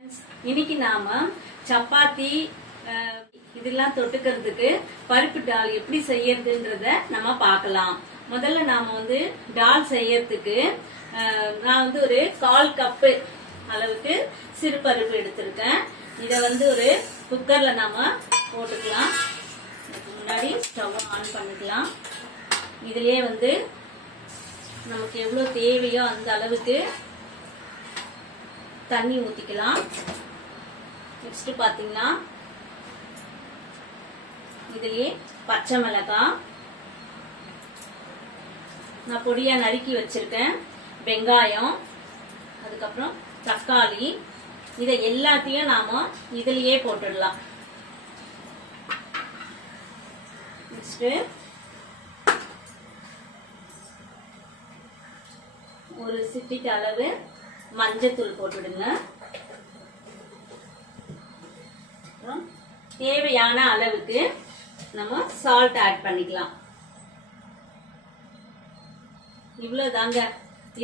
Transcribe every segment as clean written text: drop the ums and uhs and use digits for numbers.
இன்னைக்கு நாம சப்பாத்தி இதெல்லாம் தொட்டுக்கிறதுக்கு பருப்பு டால் எப்படி செய்யறதுன்றத நம்ம பார்க்கலாம். முதல்ல நாம டால் செய்யறதுக்கு நான் ஒரு 1/4 கப்பு அளவுக்கு சிறுபருப்பு எடுத்திருக்கேன். இத ஒரு குக்கர்ல நாம போட்டுக்கலாம். அதுக்கு முன்னாடி ஸ்டவ் ஆன் பண்ணிக்கலாம். இதுலயே நமக்கு எவ்வளவு தேவையோ அந்த அளவுக்கு தண்ணி ஊத்திக்கலாம். நெக்ஸ்ட் பாத்தீங்கன்னா இதுலயே பச்சை மிளகாய் நான் பொடியா நறுக்கி வச்சிருக்கேன், வெங்காயம், அதுக்கப்புறம் தக்காளி, இதை எல்லாத்தையும் நாம இதுலயே போட்டுடலாம். நெக்ஸ்ட் ஒரு சிட்டிக்கு அளவு மஞ்சத்தூள் போட்டுடுங்க. தேவையான அளவுக்கு நம்ம சால்ட் ஆட் பண்ணிக்கலாம். இவ்வளவுதாங்க.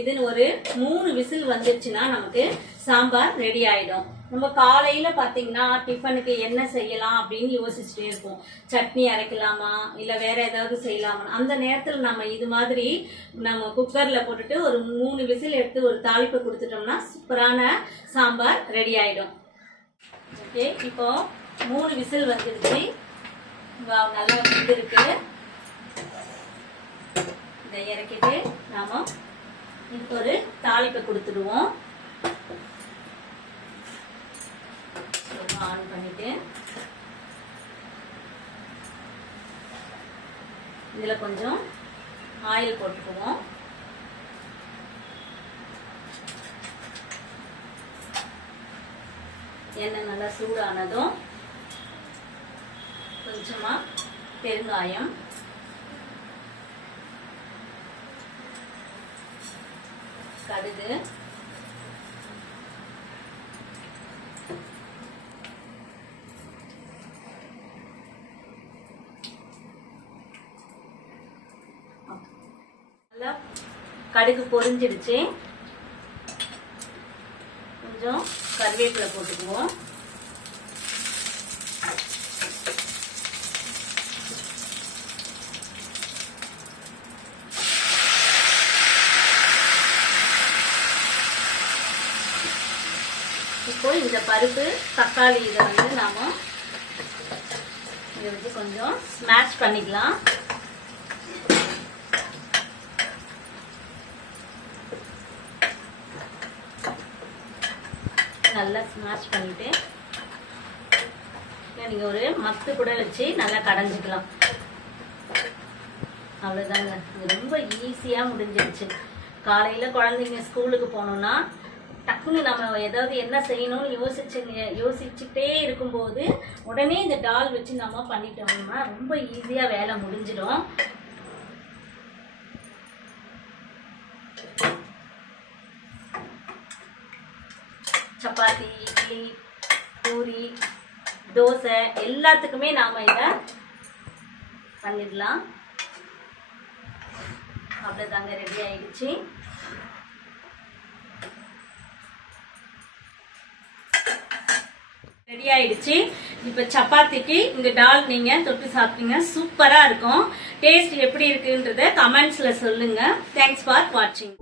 இது ஒரு 3 விசில் வந்துருச்சுன்னா நமக்கு சாம்பார் ரெடி ஆயிடும். நம்ம காலையில பாத்தீங்கன்னா டிஃபனுக்கு என்ன செய்யலாம் அப்படின்னு யோசிச்சுட்டே இருப்போம். சட்னி அரைக்கலாமா இல்ல வேற ஏதாவது செய்யலாமா. அந்த நேரத்துல நம்ம இது மாதிரி நம்ம குக்கர்ல போட்டுட்டு ஒரு 3 விசில் எடுத்து ஒரு தாளிப்பு கொடுத்துட்டோம்னா சூப்பரான சாம்பார் ரெடி ஆயிடும். ஓகே, இப்போ 3 விசில் வந்துருச்சு. நல்லா வெந்திருக்கு. இதை இறக்கிட்டு நாம இதுக்கு ஒரு தாளிப்பை கொடுத்துடுவோம். ஆன் பண்ணிட்டு இதுல கொஞ்சம் ஆயில் போட்டுக்குவோம். எண்ணெய் நல்லா சூடானதும் கொஞ்சமா பெருங்காயம், கடுகு, நல்லா கடுகு பொரிஞ்சிடுச்சு. கொஞ்சம் கருவேப்பிலை போட்டுக்குவோம். இப்போ இந்த பருப்பு தக்காளி இதை நாம இதை கொஞ்சம் ஸ்மாஷ் பண்ணிக்கலாம். நல்லா ஸ்மாஷ் பண்ணிட்டு நீங்க ஒரு மத்து கூட வச்சு நல்லா கடைஞ்சிக்கலாம். அவ்வளவுதாங்க. இது ரொம்ப ஈஸியா முடிஞ்சிருச்சு. காலையில குழந்தைங்க ஸ்கூலுக்கு போனோம்னா டக்குன்னு நம்ம ஏதாவது என்ன செய்யணும்னு யோசிச்சுட்டே இருக்கும்போது உடனே இந்த டால் வச்சு நம்ம பண்ணிட்டோம்னா ரொம்ப ஈஸியா வேலை முடிஞ்சிடும். சப்பாத்தி, இட்லி, பூரி, தோசை எல்லாத்துக்குமே நாம இத பண்ணிடலாம். அவ்வளவுதாங்க, ரெடி ஆயிடுச்சு. ரெடி ஆயிடுச்சு. இப்ப சப்பாத்திக்கு இந்த டால் நீங்க தொட்டு சாப்பிட்டீங்க, சூப்பரா இருக்கும். டேஸ்ட் எப்படி இருக்குன்றத கமெண்ட்ஸ்ல சொல்லுங்க. தேங்க்ஸ் ஃபார் வாட்சிங்.